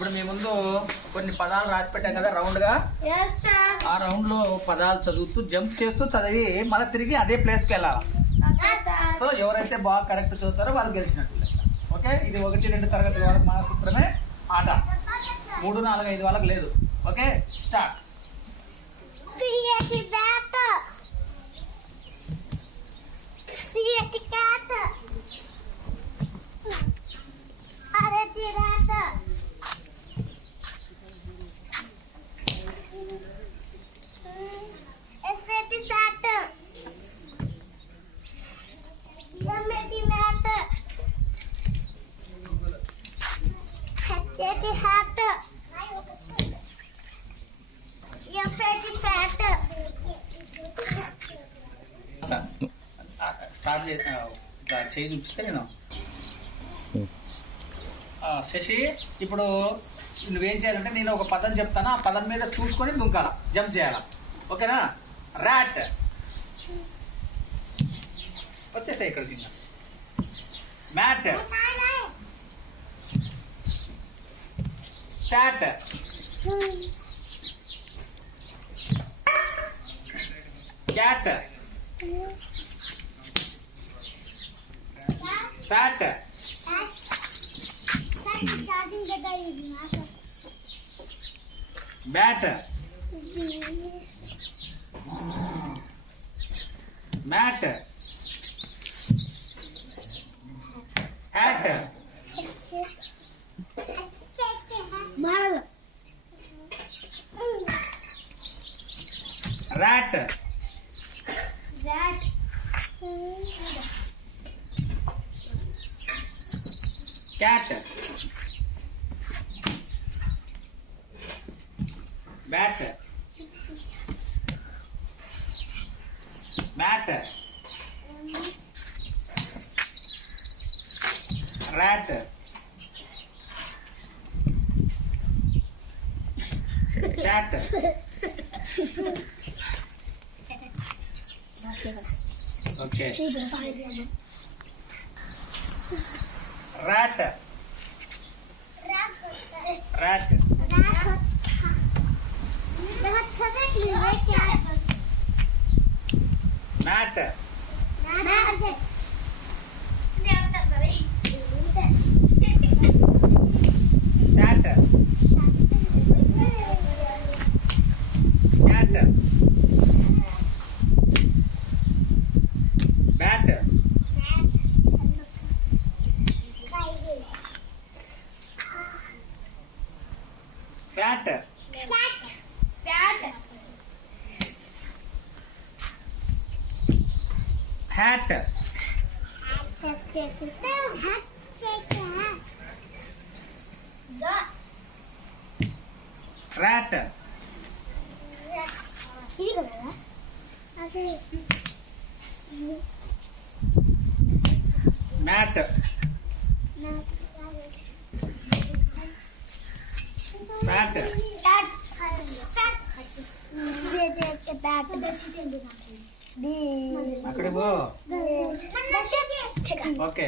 ఇప్పుడు మీ ముందు కొన్ని పదాలు రాసి పెట్టాం కదా రౌండ్ గా. ఆ రౌండ్ లో పదాలు చదువుతూ జంప్ చేస్తూ చదివి మళ్ళీ తిరిగి అదే ప్లేస్ కి వెళ్ళాలి. సో ఎవరైతే బాగా కరెక్ట్ చదువుతారో వాళ్ళు గెలిచినట్టు. ఓకే, ఇది 1, 2 తరగతి వాళ్ళకి మాత్రమే ఆట, 3, 4, 5 వాళ్ళకి లేదు. Okay, start. స్టార్ట్ చేయి చూపిస్తే నేను. శశి, ఇప్పుడు నువ్వేం చేయాలంటే నేను ఒక పదం చెప్తాను, ఆ పదం మీద చూసుకొని దుంకాల, జంప్ చేయాల. ఓకేనా? ర్యాట్ వచ్చేసా ఇక్కడికి. Mat, sat, cat, fat, bat, mat, hat, rat, cat, bat, mat, rat, chat. Okay. Rat. Rat. Mat. Sat. Cat. Bat. Fat. Hat. Rat. Mat. Fat. అక్కడ పో. ఓకే.